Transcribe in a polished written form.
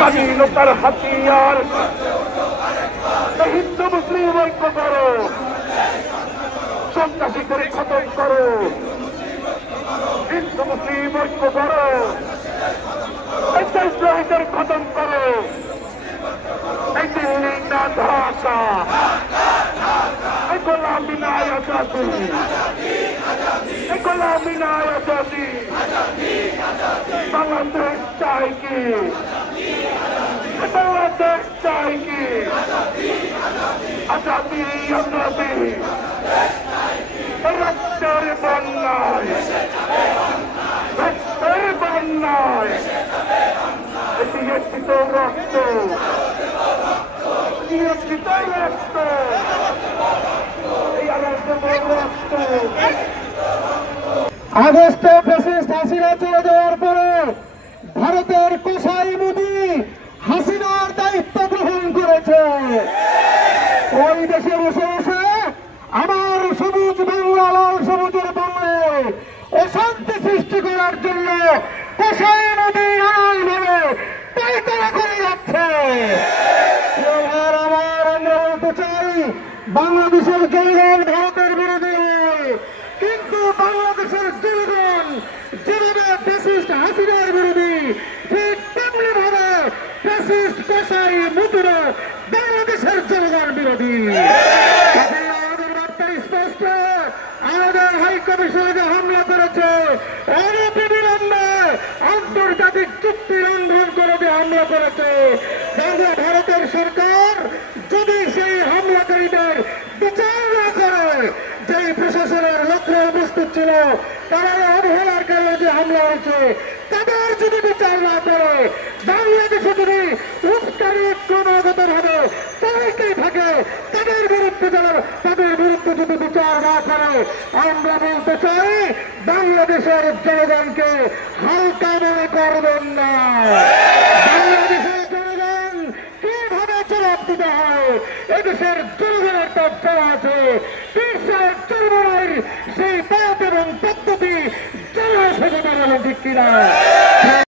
স্বাধীনতার হাতিয়ার হিন্দু মুসলিম ঐক্য করো, সন্ত্রাসীদের খতম করো, হিন্দু মুসলিম ঐক্য করো, দেশদ্রোহীদের খতম করো। এই দিল্লি না ঢাকা, এই গোলামি না আজাদি, এই গোলামি না আজাদি। বাংলাদেশ চাই কি? বাংলাদেশ চাই কি? আজাদি আজাদি। রক্তের বন্যায়, রক্তের বন্যায় দিয়েছিত রক্ত, দিয়েছিত রক্ত, এই আলোচনা রক্ত। আগস্টে ফ্যাসিস্ট হাসিনা চলে যাওয়ার পরে ভারতের কসাই মোদি হাসিনার দায়িত্ব গ্রহণ করেছে। ওই দেশে বসে বসে আমার সবুজ বাংলা, লাল সবুজের বাংলায় অশান্তি সৃষ্টি করার জন্য কসাই মোদি নানানভাবে পায়তারা করে যাচ্ছে। আমরা বলতে চাই, বাংলাদেশের জনগণ ভারতের বিরোধী নয়, কিন্তু বাংলাদেশের জনগণ যেভাবে ফ্যাসিস্ট হাসিনার বিরোধী, ঠিক তেমনি ভাবে ফ্যাসিস্ট কসাই মুদিরা বাংলাদেশের জনগণ বিরোধী। আমাদের বার্তা স্পষ্ট, আমাদের হাই কমিশনে যে হামলা করেছে অনতিবিলম্বে আন্তর্জাতিক চুক্তি লঙ্ঘন করে যে হামলা করেছে, ভারতের সরকার যদি সেই হামলাকারীদের বিচার না করে, যে প্রশাসনের লক্ষ্য উপস্থিত ছিল তারা অবহেলার কারণে যে হামলা হয়েছে, তাদের যদি বিচার না করে, বাংলাদেশে যদি উস্কানি ক্রমাগত ভাবে চলতেই থাকে, তাদের বিরুদ্ধে যদি বিচার না করে, আমরা বলতে চাই বাংলাদেশের জনগণকে হালকা মনে করবেন না। বাংলাদেশের জনগণ কিভাবে জবাব দিতে হয়, এদেশের জনগণের তার চাওয়া আছে। সেই পথ এবং পদ্ধতি জনসচেতন ঠিক কিনা।